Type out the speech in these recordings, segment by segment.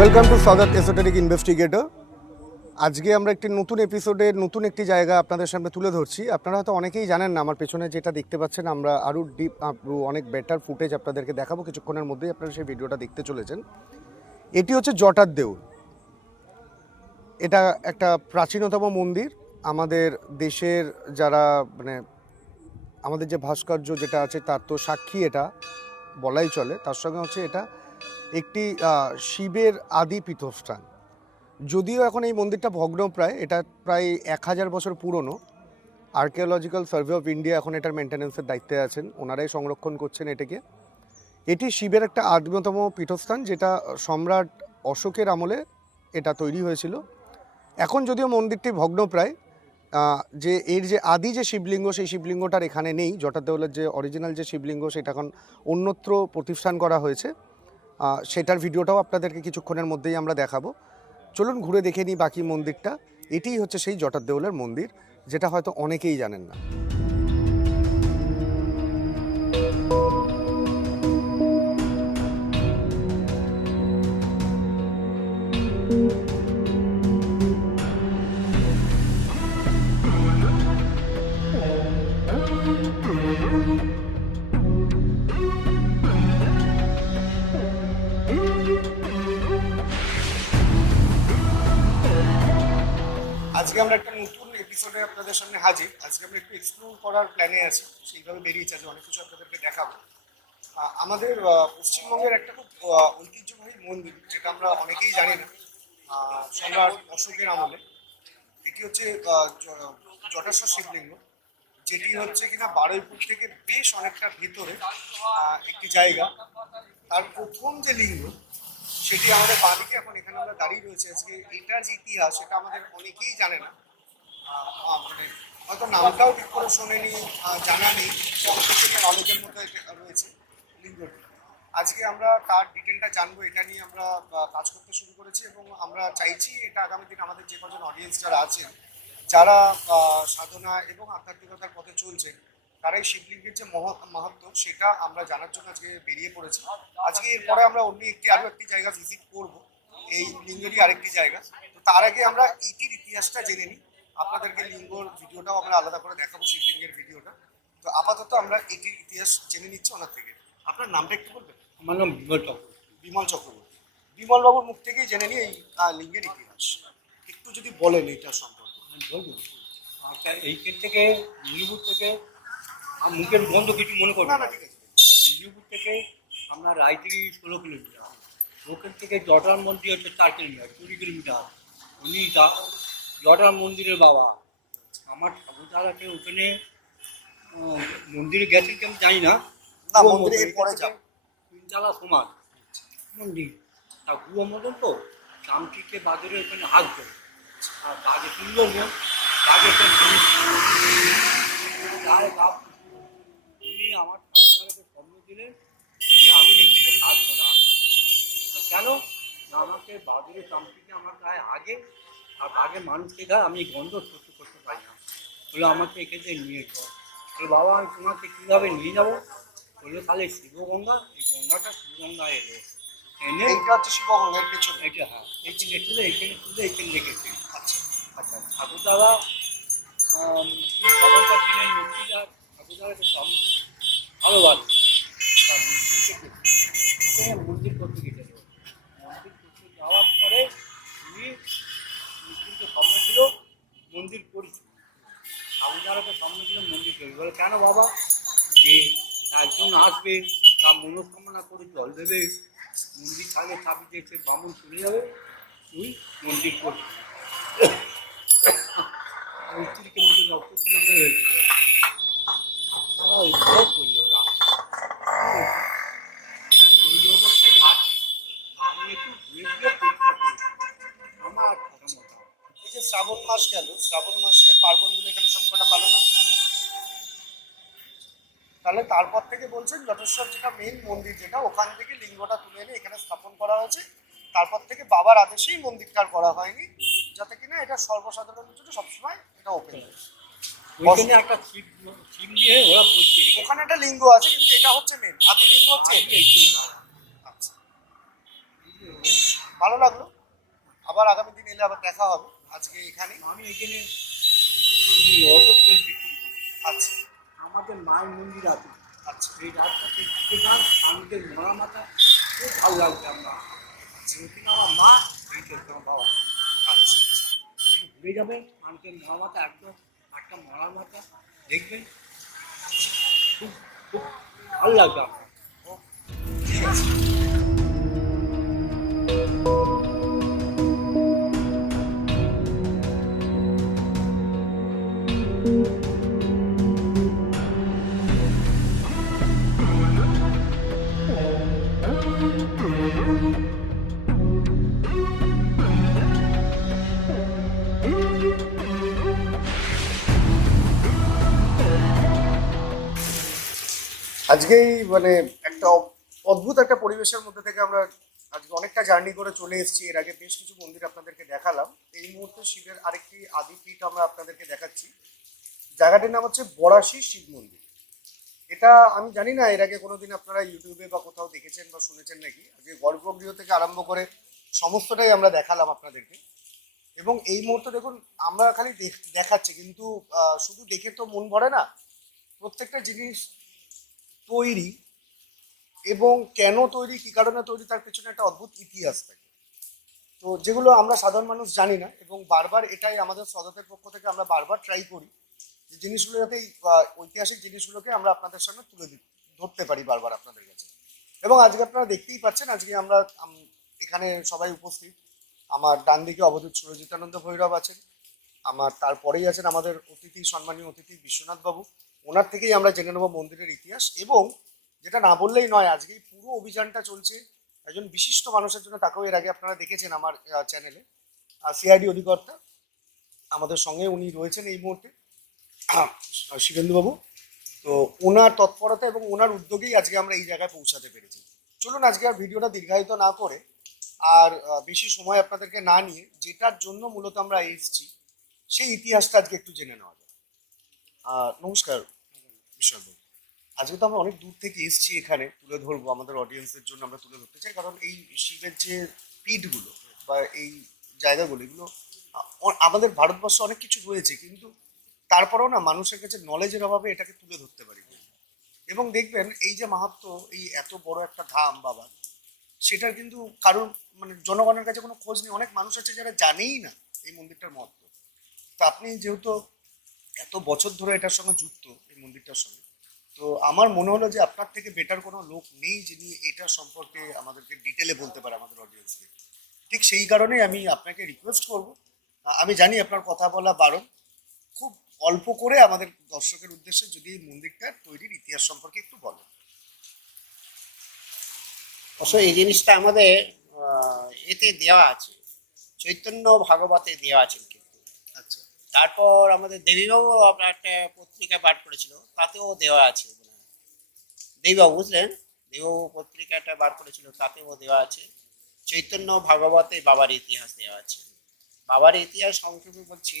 Welcome to southern esoteric investigator. আজকে আমরা একটি নতুন এপিসোডে নতুন একটি জায়গা আপনাদের সামনে তুলে ধরছি। আপনারা হয়তো অনেকেই জানেন না, আমার পেছনে যেটা দেখতে পাচ্ছেন আমরা আরও ডিপ অনেক বেটার ফুটেজ আপনাদেরকে দেখাবো কিছুক্ষণের মধ্যেই। আপনারা সেই ভিডিওটা দেখতে চলেছেন। এটি হচ্ছে জটার দেউল। এটা একটা প্রাচীনতম মন্দির। আমাদের দেশের যারা আমাদের যে ভাস্কর্য যেটা আছে তার তো সাক্ষী এটা বলাই চলে। তার সঙ্গে হচ্ছে এটা একটি শিবের আদি পীঠস্থান। যদিও এখন এই মন্দিরটা ভগ্নপ্রায়, এটা প্রায় 1000 বছর পুরনো। আর্কিওলজিক্যাল সার্ভে অফ ইন্ডিয়া এখন এটার মেনটেন্যান্সের দায়িত্বে আছেন, ওনারাই সংরক্ষণ করছেন এটাকে। এটি শিবের একটা আদিতম পীঠস্থান, যেটা সম্রাট অশোকের আমলে এটা তৈরি হয়েছিল। এখন যদিও মন্দিরটি ভগ্নপ্রায়, যে এর যে আদি যে শিবলিঙ্গ সেই শিবলিঙ্গটার এখানে নেই। জটার দেউলের যে অরিজিনাল যে শিবলিঙ্গ সেটা এখন অন্যত্র প্রতিষ্ঠান করা হয়েছে। সেটার ভিডিওটাও আপনাদেরকে কিছুক্ষণের মধ্যেই আমরা দেখাবো। চলুন ঘুরে দেখে নিই বাকি মন্দিরটা। এটিই হচ্ছে সেই জটার দেউলের মন্দির, যেটা হয়তো অনেকেই জানেন না। আজকে আমরা একটা নতুন এপিসোডে আপনাদের সামনে হাজির। আজকে আমরা একটু এক্সপ্লোর করার প্ল্যানে আছি, সেইভাবে বেরিয়েছি। আজ অনেক কিছু আপনাদেরকে দেখাবো। আমাদের পশ্চিমবঙ্গের একটা খুব ঐতিহ্যবাহী মন্দির, যেটা আমরা অনেকেই জানি না, সম্রাট অশোকের আমলে। এটি হচ্ছে জটাশ্বর শিবলিঙ্গ, যেটি হচ্ছে কিনা বারুইপুর থেকে বেশ অনেকটা ভেতরে একটি জায়গা। তার প্রথম যে লিঙ্গ সেটি আমাদের বাঁদিকে এখন এখানে আমরা দাঁড়িয়ে রয়েছে। আজকে এটার যে ইতিহাস সেটা আমাদের অনেকেই জানে না, হয়তো নামটাও ঠিক করে শোনেনি, জানা নেই, অনেকের নলেজের মধ্যে রয়েছে লিঙ্গটি। আজকে আমরা তার ডিটেলটা জানবো, এটা নিয়ে আমরা কাজ করতে শুরু করেছি এবং আমরা চাইছি এটা আগামী দিন আমাদের যে কজন অডিয়েন্স যারা আছেন, যারা সাধনা এবং আধ্যাত্মিকতার পথে চলছে, তারাই শিবলিঙ্গের যে মাহাত্ম্য সেটা আমরা জানার জন্য আজকে বেরিয়ে পড়েছি। আজকে এরপরে আমরা অন্য আরও একটি জায়গা ভিজিট করব, এই লিঙ্গেরই আরেকটি জায়গা। তো তার আগে আমরা এইটির ইতিহাসটা জেনে নিই। আপনাদেরকে লিঙ্গর ভিডিওটাও আমরা আলাদা করে দেখাবো, শিবলিঙ্গের ভিডিওটা। তো আপাতত আমরা এটির ইতিহাস জেনে নিচ্ছি ওনার থেকে। আপনার নামটা একটু বলবেন? আমার নাম বিমল চক্রবর্তী। বিমল চক্রবর্তী। বিমলবাবুর মুখ থেকেই জেনে নিই এই লিঙ্গের ইতিহাস। একটু যদি বলেন এইটা সম্পর্কে। বলবো আচ্ছা, এইখান থেকে নীলপুর থেকে মুখের বন্ধ কিছু মনে করবো না, ঠিক আছে। নীলপুর থেকে আমরা রায়দিঘি 16 কিলোমিটার, ওখান থেকে জটার মন্দির হচ্ছে 4 কিলোমিটার, 20 কিলোমিটার। উনি জটার মন্দিরের বাবা। আমার ঠাকুরদাদাকে ওখানে মন্দিরে গেছেন কি আমি জানি না, তিনতলা সমান মন্দির। তা গুয়ো মতন তো চামচিকে বাজারে ওখানে হাত ধরে আর বাজে সুন্দর মন বাজে উনি আমার ঠাকুরদাদাকে স্বপ্ন দিলেন যে আমি এখানে থাকবো না। কেন না, আমাকে বাজারে চামচিকে আমার গায়ে আগে আর বাঘে মানুষকে গায়ে আমি গন্ধ সহ্য করতে পারি না, বলে আমাকে এখান থেকে নিয়ে যাও। বাবা আমি তোমাকে কীভাবে নিয়ে যাবো? বললো তাহলে শিবগঙ্গা, এই গঙ্গাটা শিবগঙ্গা এলো এনে এইটা হচ্ছে শিবগঙ্গার পেছনে। এটা হ্যাঁ, এইখানে তুলে এইখানে তুলে এইখানে রেখেছে। আচ্ছা আচ্ছা, ঠাকুরদাদা তখনকার দিনের মূর্তিটা ঠাকুরদাদাকে সব ভালোবাসে। মন্দির করতে গেছিল, মন্দির করতে যাওয়ার পরে উনি মুসলিমকে স্বপ্ন ছিল মন্দির করেছিল। ঠাকুরদাদাকে স্বপ্ন ছিল মন্দির করি। বলে কেন বাবা? যে একজন আসবে, তার মনস্কামনা করে জল দেবে, মন্দির থাকলে চাবি দেখছে বামুন চলে যাবে, তুই মন্দির করবি। স্ত্রীকে মুখে রক্ত তুলে হয়েছিল, তারা ওই ভোগ করলো ওরা। ওই অবস্থায় আছে, আমি একটু ঘুরে ঘুরে পরীক্ষা করি আমার ক্ষমতা। এই যে শ্রাবণ মাস গেল, শ্রাবণ মাসে পার্বণগুলো এখানে সব কটা পালন হয়, তাহলে তারপর থেকে বলছেন জটেশ্বর যেটা মেইন মন্দির, যেটা ওখান থেকে লিঙ্গটা তুলে এনে এখানে স্থাপন করা হয়েছে। তারপর থেকে বাবার আদেশেই মন্দিরটা করা হয়নি, যাতে কিনা এটা সর্বসাধারণের জন্য সবসময় এটা ওপেন হয়। ওইখানে একটা শিব নিয়ে ওরা বসছে, ওখানে একটা লিঙ্গ আছে, কিন্তু এটা হচ্ছে মেন আদি লিঙ্গ হচ্ছে। আচ্ছা ভালো লাগলো, আবার আগামী দিন এলে আবার দেখা হবে। আজকে এখানে আমি এখানে আমি অটো তেল বিক্রি করি। আচ্ছা আমাদের মায়ের মন্দির আছে, আচ্ছা এই রাস্তাতে ঢুকে যান, আমাদের মরা মাথা খুব ভালো লাগবে। আমরা যেহেতু আমার মা এই চলছে আমার বাবা, আচ্ছা একটু ঘুরে যাবেন, মানুষের মরা মাথা একদম একটা মরা মাথা দেখবেন, খুব খুব ভালো লাগবে আমার। ও, ঠিক আছে। আজকেই মানে একটা অদ্ভুত একটা পরিবেশের মধ্যে থেকে আমরা আজকে অনেকটা জার্নি করে চলে এসেছি। এর আগে বেশ কিছু মন্দির আপনাদেরকে দেখালাম। এই মুহূর্তে শিবের আরেকটি আদিপীঠ আমরা আপনাদেরকে দেখাচ্ছি। জায়গাটির নাম হচ্ছে বড়াশি শিব মন্দির। এটা আমি জানি না এর আগে কোনোদিন আপনারা ইউটিউবে বা কোথাও দেখেছেন বা শুনেছেন নাকি। আজকে গর্ভগৃহ থেকে আরম্ভ করে সমস্তটাই আমরা দেখালাম আপনাদেরকে। এবং এই মুহূর্তে দেখুন আমরা খালি দেখাচ্ছি, কিন্তু শুধু দেখে তো মন ভরে না। প্রত্যেকটা জিনিস তৈরি এবং কেন তৈরি, কি কারণে তৈরি, তার পেছনে একটা অদ্ভুত ইতিহাস থাকে। তো যেগুলো আমরা সাধারণ মানুষ জানি না, এবং বারবার এটাই আমাদের সদতের পক্ষ থেকে আমরা বারবার ট্রাই করি যে জিনিসগুলো যাতে এই ঐতিহাসিক জিনিসগুলোকে আমরা আপনাদের সামনে ধরতে পারি বারবার আপনাদের কাছে। এবং আজকে আপনারা দেখতেই পাচ্ছেন, আজকে আমরা এখানে সবাই উপস্থিত। আমার ডান দিকে অবধূত সুরজিতানন্দ ভৈরব আছেন, আমার তারপরেই আছেন আমাদের অতিথি, সম্মানীয় অতিথি বিশ্বনাথ বাবু। ওনার থেকেই আমরা জেনে নেব মন্দিরের ইতিহাস। এবং যেটা না বললেই নয়, আজকে এই পুরো অভিযানটা চলছে একজন বিশিষ্ট মানুষের জন্য। তাকেও এর আগে আপনারা দেখেছেন আমার চ্যানেলে, সিআইডি অধিকর্তা আমাদের সঙ্গে উনি রয়েছেন এই মুহূর্তে, শিবেন্দু বাবু। তো ওনার তৎপরতা এবং ওনার উদ্যোগেই আজকে আমরা এই জায়গায় পৌঁছাতে পেরেছি। চলুন আজকে আর ভিডিওটা দীর্ঘায়িত না করে আর বেশি সময় আপনাদেরকে না নিয়ে, যেটার জন্য মূলত আমরা এসেছি সেই ইতিহাসটা আজকে একটু জেনে নেওয়া যায়। নমস্কার বিশ্বনাথ। আজকে তো আমরা অনেক দূর থেকে এসেছি, এখানে তুলে ধরবো আমাদের অডিয়েন্সের জন্য। আমরা তুলে ধরতে চাই কারণ এই শিবের যে পীঠগুলো বা এই জায়গাগুলো, এগুলো আমাদের ভারতবর্ষে অনেক কিছু রয়েছে, কিন্তু তারপরেও না মানুষের কাছে নলেজের অভাবে এটাকে তুলে ধরতে পারি। এবং দেখবেন এই যে মাহাত্ম্য, এই এত বড় একটা ধাম বাবা, সেটার কিন্তু কারণ মানে জনগণের কাছে কোনো খোঁজ নেই। অনেক মানুষ আছে যারা জানেই না এই মন্দিরটার মহত্ব। তো আপনি যেহেতু এত বছর ধরে এটার সঙ্গে যুক্ত, এই মন্দিরটার সঙ্গে, তো আমার মনে হলো যে আপনার থেকে বেটার কোনো লোক নেই যিনি এটা সম্পর্কে আমাদেরকে ডিটেলে বলতে পারে আমাদের অডিয়েন্সকে। ঠিক সেই কারণেই আমি আপনাকে রিকোয়েস্ট করব, আমি জানি আপনার কথা বলা বারণ, খুব অল্প করে আমাদের দর্শকের উদ্দেশ্যে যদি এই মন্দিরটার তৈরির ইতিহাস সম্পর্কে একটু বলেন। অবশ্য এই জিনিসটা আমাদের এতে দেওয়া আছে, চৈতন্য ভাগবতে দেওয়া আছে কিন্তু। আচ্ছা তারপর আমাদের দেবীবাবু আপনার একটা পত্রিকা পাঠ করেছিল, তাতেও দেওয়া আছে। দেবীবাবু বুঝলেন, দেবীবাবু পত্রিকাটা বার করেছিল, তাতেও দেওয়া আছে। চৈতন্য ভাগবতে বাবার ইতিহাস দেওয়া আছে। বাবার ইতিহাস সংক্ষেপে বলছি,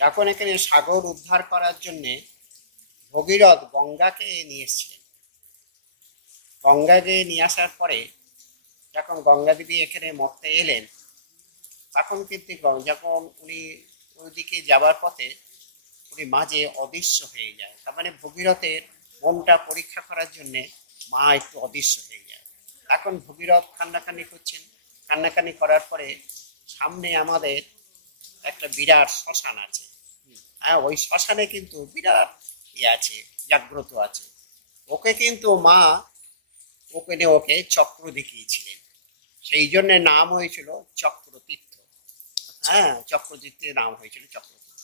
যখন এখানে সাগর উদ্ধার করার জন্যে ভগীরথ গঙ্গাকে নিয়ে এসেছিলেন। গঙ্গাকে নিয়ে আসার পরে যখন গঙ্গা দেবী এখানে মরতে এলেন, তখন কিন্তু যখন উনি ওইদিকে যাবার পথে উনি মাঝে অদৃশ্য হয়ে যায়। তার মানে ভগীরথের মনটা পরীক্ষা করার জন্যে মা একটু অদৃশ্য হয়ে যায়। এখন ভগীরথ কান্নাকানি করছেন, কান্নাকানি করার পরে সামনে আমাদের একটা বিরাট শ্মশান আছে। হ্যাঁ, ওই শ্মশানে কিন্তু বিরাট ইয়ে আছে, জাগ্রত আছে। ওকে কিন্তু মা ওকে চক্র দেখিয়েছিলেন, সেই জন্য নাম হয়েছিল চক্রতীর্থ। হ্যাঁ, চক্রতীর্থের নাম হয়েছিল চক্রতীর্থ।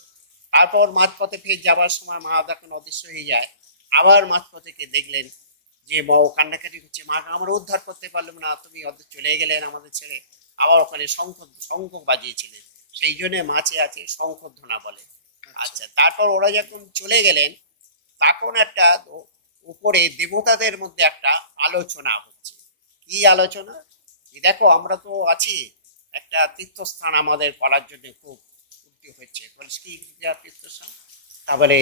তারপর মাঝপথে ফের যাবার সময় মা যখন অদৃশ্য হয়ে যায়, আবার মাঝপথে দেখলেন যে মা ও কান্নাকাটি হচ্ছে, মা আমরা উদ্ধার করতে পারলাম না, তুমি চলে গেলেন আমাদের ছেড়ে। আবার ওখানে শঙ্খ শঙ্খ বাজিয়েছিলেন, সেই জন্য মাছে আছে শঙ্খধ্বনা বলে। আচ্ছা, তারপর ওরা যখন চলে গেলেন, তখন একটা উপরে দেবতাদের মধ্যে একটা আলোচনা হচ্ছে। কি আলোচনা? দেখো আমরা তো আছি, একটা তীর্থস্থান আমাদের করার জন্য খুব উদ্যোগ হচ্ছে। বলিস কি তীর্থস্থান? তারপরে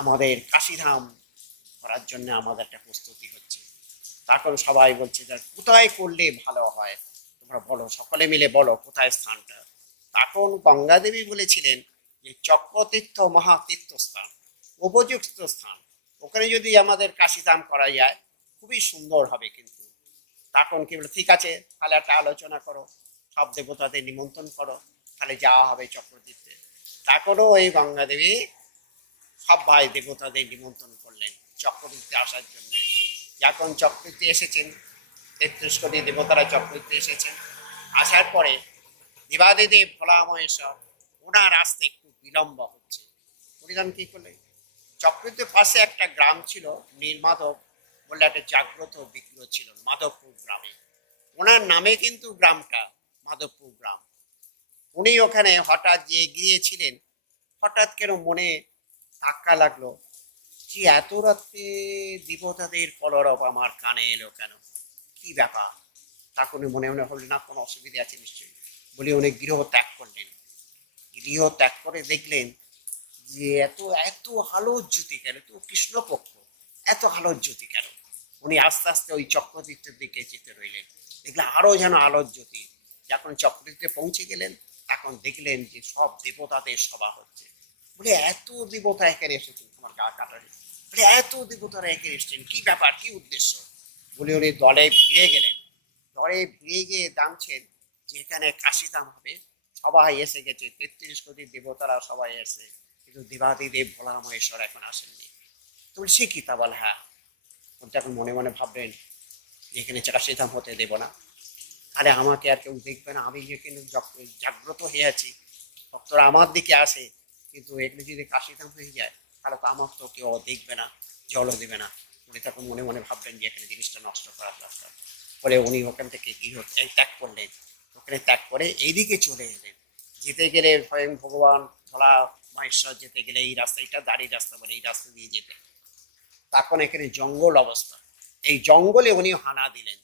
আমাদের কাশীধাম করার জন্য আমাদের একটা প্রস্তুতি হচ্ছে। তখন সবাই বলছে যে কোথায় করলে ভালো হয়, তোমরা বলো, সকলে মিলে বলো কোথায় স্থানটা। তখন গঙ্গা দেবী বলেছিলেন যে চক্রতীর্থ মহাতীর্থস্থান, উপযুক্ত স্থান, ওখানে যদি আমাদের কাশিধাম করা যায় খুবই সুন্দর হবে। কিন্তু তখন কি বলে, ঠিক আছে তাহলে একটা আলোচনা করো, সব দেবতাদের নিমন্ত্রণ করো, তাহলে যাওয়া হবে চক্রতীর্থে। তখনও ওই গঙ্গা দেবী সব ভাই দেবতাদের নিমন্ত্রণ করলেন চক্রতীর্থে আসার জন্য। যখন চক্রতীর্থে এসেছেন, 33 কোটি দেবতারা চক্রতীর্থে এসেছেন। আসার পরে দেবাদিদেব ভোলা মহেশ্বর ওনার আসতে একটু বিলম্ব হচ্ছে। উনি তখন কি করলেন, চক্রতীর্থের পাশে একটা গ্রাম ছিল নীলমাধব বলে, একটা জাগ্রত বিগ্রহ ছিল মাধবপুর গ্রামে। ওনার নামে কিন্তু গ্রামটা মাধবপুর গ্রাম। উনি ওখানে হঠাৎ যে গিয়েছিলেন, হঠাৎ কেন মনে ধাক্কা লাগলো যে এত রাত্রে দেবতাদের কলরব আমার কানে এলো কেন, কি ব্যাপার। তখন মনে মনে হল না কোনো অসুবিধা আছে নিশ্চয়ই, বলে উনি গৃহ ত্যাগ করলেন। গৃহ ত্যাগ করে দেখলেন যে এত এত আলোর জ্যোতি কেন, তো কৃষ্ণপক্ষ, এত আলোর জ্যোতি কেন। উনি আস্তে আস্তে ওই চক্রতীর্থের দিকে যেতে রইলেন। দেখলেন আরো যেন আলোর জ্যোতি। যখন চক্রতীর্থে পৌঁছে গেলেন তখন দেখলেন যে সব দেবতাদের সভা হচ্ছে। বলে এত দেবতা এখানে এসেছেন, আমার গা কাটারে, বলে এত দেবতারা এখানে এসেছেন, কি ব্যাপার, কি উদ্দেশ্য। বলে উনি দলে ভিড়ে গেলেন। দলে ভিড়ে গিয়ে দামছেন যে এখানে কাশিধাম হবে, সবাই এসে গেছে, 33 কোটি দেবতারা সবাই এসে, কিন্তু দেবাদিদেব ভোলা মহেশ্বর এখন আসেননি। তো সে কি, তা বলে হ্যাঁ। উনি এখন মনে মনে ভাবলেন যে এখানে কাশিধাম হতে দেব না, তাহলে আমাকে আর কেউ দেখবে না, আমি যেখানে জাগ্রত হয়ে আছি, ভক্তরা আমার দিকে আসে, কিন্তু এখানে যদি কাশিধাম হয়ে যায় তাহলে তো আমার তো কেউ দেখবে না, জলও দেবে না। উনি তখন মনে মনে ভাবলেন যে এখানে জিনিসটা নষ্ট করার দরকার। ফলে উনি ওখান থেকে গৃহ ত্যাগ করলেন। ওখানে ত্যাগ করে এইদিকে চলে এলেন। যেতে গেলে স্বয়ং ভগবান ভোলা মহেশ্বর যেতে গেলে এই রাস্তা, এটা দাঁড়ি রাস্তা বলে, এই রাস্তা দিয়ে যেতে। তখন এখানে জঙ্গল অবস্থা, এই জঙ্গলে উনি হানা দিলেন।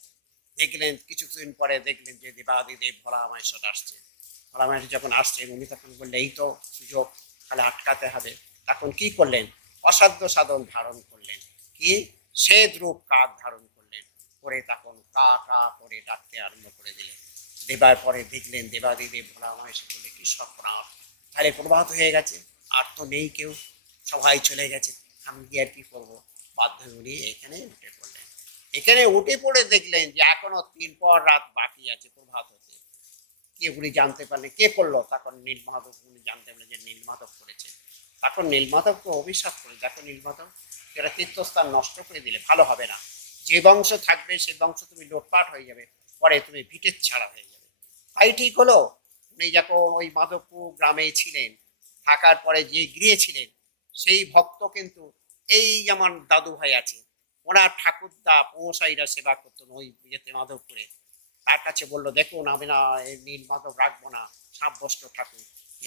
দেখলেন কিছুদিন পরে দেখলেন যে দেবাদিদেব ভোলা মহেশ্বর আসছে। ভোলা মহেশ্বর যখন আসছেন উনি তখন বললেন এই তো সুযোগ, তাহলে আটকাতে হবে। তখন কি করলেন, অসাধ্য সাধন ধারণ করলেন। কি, শ্বেত রূপ কাক ধারণ করলেন, করে তখন কা কা করে ডাকতে আরম্ভ করে দিলেন। দেবার পরে দেখলেন দেবাদিদেব ভোলা মহেশ্বর বললে কি সর্বনাশ, তাহলে প্রভাত হয়ে গেছে, আর তো নেই কেউ, সবাই চলে গেছে, আমি কি আর কি করবো। বাধ্য উনি এখানে উঠে পড়লেন। এখানে উঠে পড়ে দেখলেন যে এখনো 3 পর রাত বাকি আছে প্রভাত হতে। কে উনি জানতে পারলেন কে করলো, তখন নীলমাধব উনি জানতে পারলেন যে নীলমাধব করেছে। তখন নীলমাধবকে অভিশাপ করে, দেখো নীলমাধব, এরা তীর্থস্থান নষ্ট করে দিলে ভালো হবে না, যে বংশ থাকবে সেই বংশ তুমি লোটপাট হয়ে যাবে, পরে তুমি ভিটের ছাড়া হয়ে যাবে। তাই ঠিক হলো, উনি যখন ওই মাধবপুর গ্রামে ছিলেন, থাকার পরে যে গিয়েছিলেন সেই ভক্ত কিন্তু এই যেমন দাদু ভাই আছে, ওনার ঠাকুরদা পৌঁছাইরা সেবা করতেন ওই ইয়েতে মাধবপুরে। তার কাছে বললো দেখুন আমি না এই নীল মাধব রাখবো না, সাব্যস্ত ঠাকুর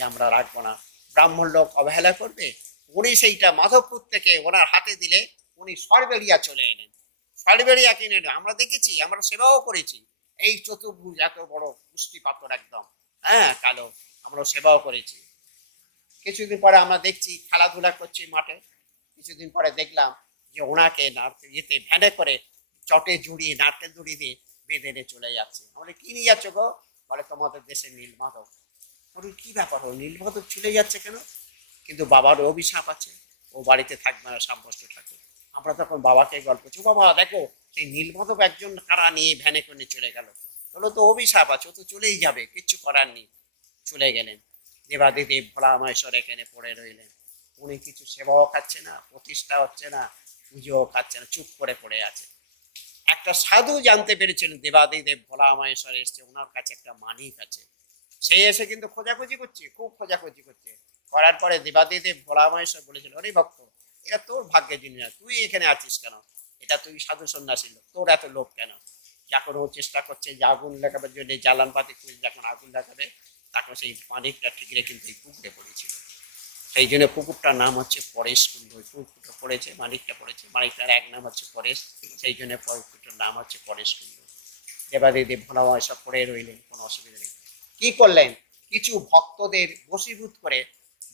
আমরা রাখবো না, ব্রাহ্মণ লোক অবহেলা করবে। উনি সেইটা মাধবপুর থেকে ওনার হাতে দিলে উনি সরবেরিয়া চলে এলেন। সরবেরিয়া কিনে এলেন, আমরা দেখেছি, আমরা সেবাও করেছি। এই চতুর্ভুজ এত বড় পুষ্টি পাথর একদম, হ্যাঁ কালো, আমরা সেবাও করেছি। কিছুদিন পরে আমরা দেখছি খেলাধুলা করছি মাঠে। কিছুদিন পরে দেখলাম যে ওনাকে ইয়েতে ভ্যানে করে চটে জুড়িয়ে নারকেল জুড়ি দিয়ে বেঁধে নিয়ে চলে যাচ্ছে। আমরা কি নিয়ে যাচ্ছ গো, বলে তোমাদের দেশে নীলমাধব। বলি কি ব্যাপার, ও নীলমাধব চলে যাচ্ছে কেন, কিন্তু বাবার অভিশাপ আছে, ও বাড়িতে থাকবে না সাব্যস্ত ঠাকুর। আমরা তখন বাবাকে গল্প করছি, বাবা দেখো সেই নীলমাধব একজন কারা নিয়ে ভ্যানে করে চলে গেল। বলো তো অভিশাপ আছে, ও তো চলেই যাবে, কিচ্ছু করার নেই। চলে গেলেন। দেবাদিদেব ভোলা মহেশ্বর এখানে পড়ে রইলেন। উনি কিছু সেবাও খাচ্ছে না, প্রতিষ্ঠা হচ্ছে না, পুজোও খাচ্ছে না, চুপ করে পড়ে আছে। একটা সাধু জানতে পেরেছিলেন দেবাদিদেব ভোলা মহেশ্বর এসছে, ওনার কাছে একটা মানিক আছে। সে এসে কিন্তু খোঁজাখুঁজি করছে, খুব খোঁজাখুঁজি করছে। করার পরে দেবাদিদেব ভোলা মহেশ্বর বলেছিল, অরে ভক্ত, এটা তোর ভাগ্যের জিনিস না, তুই এখানে আছিস কেন, এটা তুই সাধু সন্ন্যাসী লোক, তোর এত লোক কেন। যখন ও চেষ্টা করছে যে আগুন লাগাবার জন্য জ্বালান পাতি খুঁজে যখন আগুন লাগাবে, তখন সেই মানিকটা ঠিকরে কিন্তু এই পুকুরে পড়েছিল। সেই জন্য পুকুরটার নাম হচ্ছে পরেশ কুণ্ড। ওই পুকুরটা পড়েছে, মানিকটা পড়েছে, মানিকটার এক নাম হচ্ছে পরেশ, সেই জন্য পুকুরটার নাম হচ্ছে পরেশ কুণ্ড। দেবাদিদেব ভোলা মহেশ্বর পড়ে রইলেন, কোনো অসুবিধা নেই। কি করলেন, কিছু ভক্তদের বশীভূত করে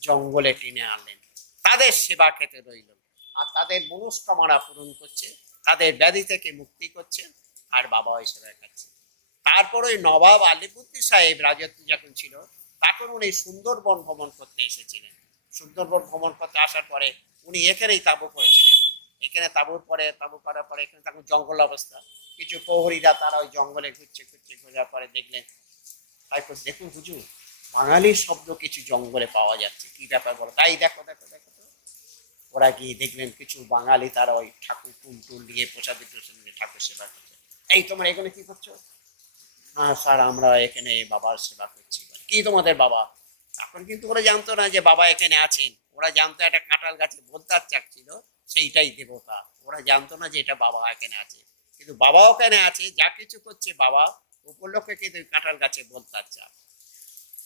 জঙ্গলে টেনে আনলেন, তাদের সেবা খেতে রইল, আর তাদের মনস্কামনা পূরণ করছে, তাদের ব্যাধি থেকে মুক্তি করছেন আর বাবা হিসেবে খাচ্ছেন। তারপর ওই নবাব আলিবর্দী সাহেব রাজত্ব যখন ছিল তখন উনি সুন্দরবন ভ্রমণ করতে এসেছিলেন। সুন্দরবন ভ্রমণ করতে আসার পরে উনি এখানেই তাঁবু করেছিলেন। এখানে তাঁবু করার পরে এখানে তখন জঙ্গল অবস্থা, কিছু প্রহরীরা তারা ওই জঙ্গলে ঘোরার পরে দেখলেন, তারপর দেখুন হুজুর বাঙালির শব্দ কিছু জঙ্গলে পাওয়া যাচ্ছে, কি ব্যাপার বলো? তাই দেখো দেখো দেখো তো। ওরা গিয়ে দেখলেন কিছু বাঙালি তারা ওই ঠাকুর টুল নিয়ে প্রসাদ নিয়ে ঠাকুর সেবা করছে। এই তোমরা এখানে কি করছো? হ্যাঁ স্যার আমরা এখানে বাবার সেবা করছি। কি তোমাদের বাবা? এখন কিন্তু ওরা জানতো না যে বাবা এখানে আছেন, ওরা জানতো একটা কাঁঠাল গাছে বোলতার চাক ছিল, সেইটাই দেবতা। ওরা জানতো না যে এটা বাবা এখানে আছে, কিন্তু বাবা ওখানে আছে, যা কিছু করছে বাবা উপলক্ষে কিন্তু কাঁঠাল গাছে বোলতার চাক।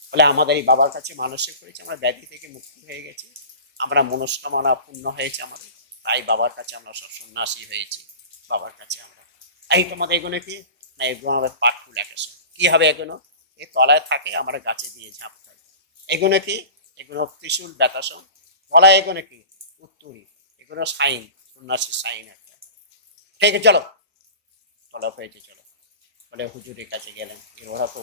ফলে আমাদের এই বাবার কাছে মানসিক করেছে, আমরা ব্যাধি থেকে মুক্তি হয়ে গেছি, আমরা মনস্কামনা পূর্ণ হয়েছে আমাদের, তাই বাবার কাছে আমরা সব সন্ন্যাসী হয়েছি। বাবার কাছে আমরা এই তোমাদের এগুলো কি না, এগুলো আমাদের পাটফুল একাশন কি হবে? এগুলো এই তলায় থাকে, আমরা গাছে দিয়ে ঝাঁপ খাই। এগুলো কি? এগুলো ত্রিশূল বেতাসন। তলায় এগুলো কি? উত্তরী। এগুলো সাইন, সন্ন্যাসী সাইন একটা। ঠিক আছে চলো, তলব হয়েছে চলো। বলে হুজুরের কাছে গেলেন, ওরা তো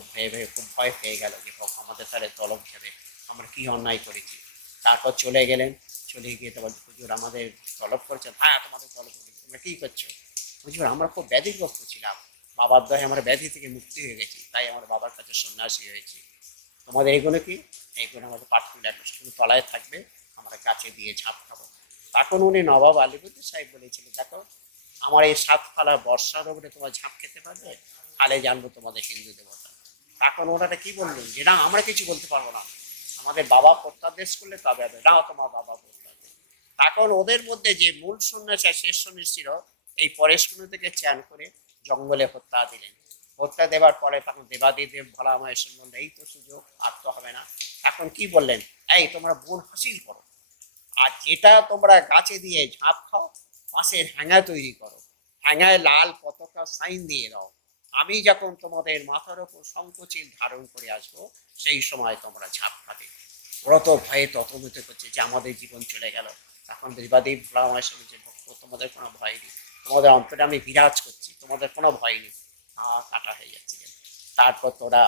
খুব ভয় পেয়ে গেল যে আমাদের তাহলে তলব যাবে, আমরা কি অন্যায় করেছি। তারপর চলে গেলেন, চলে গিয়ে তো বলছে হুজুর আমাদের তলব করেছেন। হ্যাঁ তোমাদের তলব করেছি, তোমরা কি করছো? হুজুর আমরা খুব ব্যাধিগ্রস্ত ছিলাম, বাবার দয়ে আমরা ব্যাধি থেকে মুক্তি হয়ে গেছি, তাই আমার বাবার কাছে সন্ন্যাসী হয়েছি। তোমাদের এইগুলো কি? এইগুলো আমাদের পাটফুল একটা তলায় থাকবে, আমরা গাছে দিয়ে ঝাঁপ খাবো। তখন উনি নবাব আলিবর্দী সাহেব বলেছিলেন, দেখো আমার এই 7 ফালা বর্ষার উপরে তোমার ঝাঁপ খেতে পারবে, তাহলে জানবো তোমাদের হিন্দু দেবতা। তখন ওনারা কি বললেন যে না আমরা কিছু বলতে পারবো না, আমাদের বাবা প্রত্যাদেশ করলে তবে হবে, না তোমার বাবা প্রত্যাদেশ। তখন ওদের মধ্যে যে মূল সন্ন্যাসী আর শেষ সন্ন্যাসী ছিল, এই পরেশকুণ্ড থেকে চ্যান করে জঙ্গলে হত্যা দিলেন। হত্যা দেওয়ার পরে তখন দেবাদিদেব ভোলা মায়ের সঙ্গে বললেন, এই তো সুযোগ, আর তো হবে না। এখন কি বললেন, এই তোমরা বন হাসিল করো, আর যেটা তোমরা গাছে দিয়ে ঝাঁপ খাও, বাঁশের হ্যাঙ্গা তৈরি করো, হ্যাঙ্গায় লাল পতাকা সাইন দিয়ে দাও, আমি যখন তোমাদের মাথার ওপর শঙ্খচিল ধারণ করে আসবো সেই সময় তোমরা ঝাঁপ খাবে। ওরা তো ভয়ে ততমিত করছে যে আমাদের জীবন চলে গেল। তখন দেবাদেব ভোলা মায়ের সঙ্গে যে ভক্ত, তোমাদের কোনো ভয় নেই, তোমাদের অন্তরে আমি বিরাজ করছি, তোমাদের কোনো ভয় নেই। কাটা হয়ে যাচ্ছে। তারপর তোরা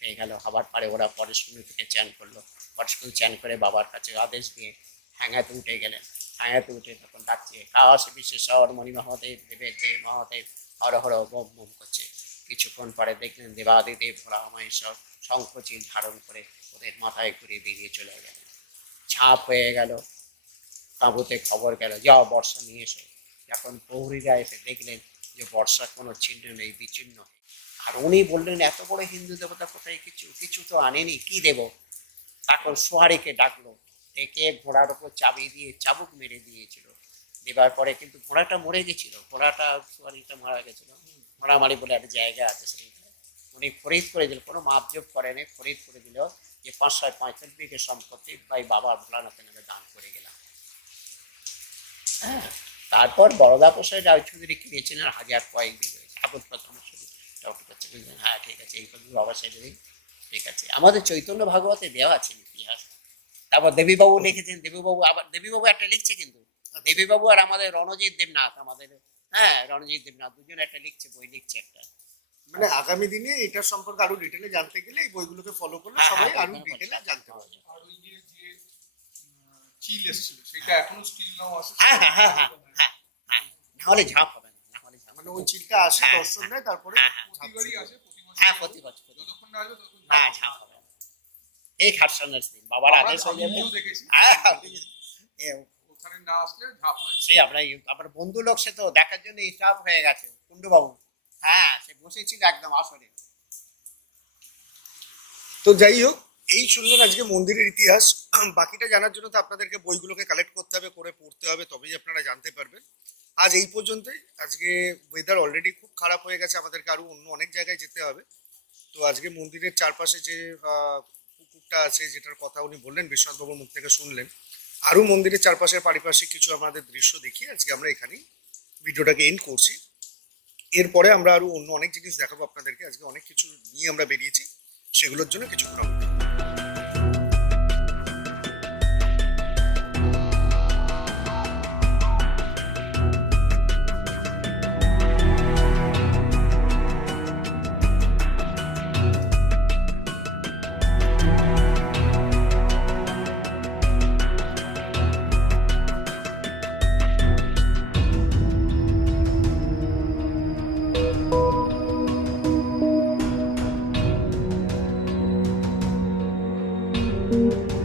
হয়ে গেল, আবার পরে ওরা পরেশকুণ্ড থেকে চ্যান করলো, পরেশকুণ্ড চ্যান করে বাবার কাছে আদেশ দিয়ে হ্যাঙ্গাতে উঠে গেলেন। হ্যাঙ্গাতে উঠে তখন ডাকছে কাশ বিশেশ্বর মণি মহাদেব দেবের দেব মহাদেব হর হর বম বম করছে। কিছুক্ষণ পরে দেখলেন দেবাদিদেব ভোলা মহেশ্বর শঙ্খচিল ধারণ করে ওদের মাথায় ঘুরে বেরিয়ে চলে গেলেন। ঝাঁপ হয়ে গেল, তাঁবুতে খবর গেল যাও বর্ষা নিয়ে এসো। যখন প্রহরীরা এসে দেখলেন যে বর্ষার কোনো চিহ্ন নেই, বিচ্ছিন্ন। আর উনি বললেন এত বড় হিন্দু দেবতা কোথায়, কিছু তো আনেনি, কি দেব? তখন সোহারিকে ডাকলো, ডেকে ঘোড়ার ওপর চাবি দিয়ে চাবুক মেরে দিয়েছিল। দেবার পরে কিন্তু ঘোড়াটা মরে গেছিল, ঘোড়াটা সোহারিটা মারা গেছিল। ঘোড়ামারি বলে একটা জায়গা আছে, সেইটা উনি খরিদ করে দিল, কোনো মাপজোপ করেনি, খরিদ করে দিল যে 545 বিঘে সম্পত্তি ভাই বাবার ভোলানাথের নামে দান করে গেলাম। হ্যাঁ, তারপর বরদা প্রসাদ রায়চৌধুরী কিনেছিলেন 1000 কয়েক বিঘে। ঠাকুর প্রথম হ্যাঁ ঠিক আছে, এই বাবার সাইডে ঠিক আছে। আমাদের চৈতন্য ভাগবতে দেওয়া আছে ইতিহাস। তারপর দেবীবাবু লিখেছেন, দেবীবাবু আবার দেবীবাবু একটা লিখছে কিন্তু, দেবীবাবু আর আমাদের রণজিৎ দেবনাথ, আমাদের হ্যাঁ রণজিৎ দেবনাথ দুজন একটা লিখছে, বই লিখছে একটা। মানে আগামী দিনে এটার সম্পর্কে আরো ডিটেলে জানতে গেলে এই বইগুলোকে ফলো করলে সবাই আরো ডিটেলে জানতে পারবে। আর ওই যে চিল এসেছিল সেটা এখনো স্টিল নাও আছে। হ্যাঁ হ্যাঁ হ্যাঁ হ্যাঁ হ্যাঁ হ্যাঁ, নাহলে ঝাঁপ হবে না, নাহলে ঝাঁপ মানে ওই চিলটা আসে, দর্শন নেয়, তারপরে প্রতিবারই আসে, হ্যাঁ প্রতি বছর, যতক্ষণ না আসবে ততক্ষণ হ্যাঁ ঝাঁপ হবে না। এই খাটসানের দিন বাবার আদেশ হয়ে যাবে। আমিও দেখেছি, ওখানে না আসলে ঝাঁপ হয়। সেই আপনার বন্ধু লোক, সে তো দেখার জন্য হিসাব হয়ে গেছে কুণ্ডুবাবু। হ্যাঁ সে বসেছিল একদম আসরে। তো যাই হোক, এই শুনলেন আজকে মন্দিরের ইতিহাস। বাকিটা জানার জন্য তো আপনাদেরকে বইগুলোকে কালেক্ট করতে হবে, করে পড়তে হবে, তবেই আপনারা জানতে পারবেন। আজ এই পর্যন্তই। আজকে ওয়েদার অলরেডি খুব খারাপ হয়ে গেছে, আমাদেরকে আরো অন্য অনেক জায়গায় যেতে হবে। তো আজকে মন্দিরের চারপাশে যে পুকুরটা আছে, যেটার কথা উনি বললেন, বিশ্বনাথবাবুর মুখ থেকে শুনলেন, আরও মন্দিরের চারপাশের পারিপার্শ্বিক কিছু আমাদের দৃশ্য দেখি আজকে আমরা এখানেই ভিডিওটাকে এন্ড করছি। এরপরে আমরা আরো অন্য অনেক জিনিস দেখাবো আপনাদেরকে। আজকে অনেক কিছু নিয়ে আমরা বেরিয়েছি, সেগুলোর জন্য কিছুক্ষণ ধন্যবাদ।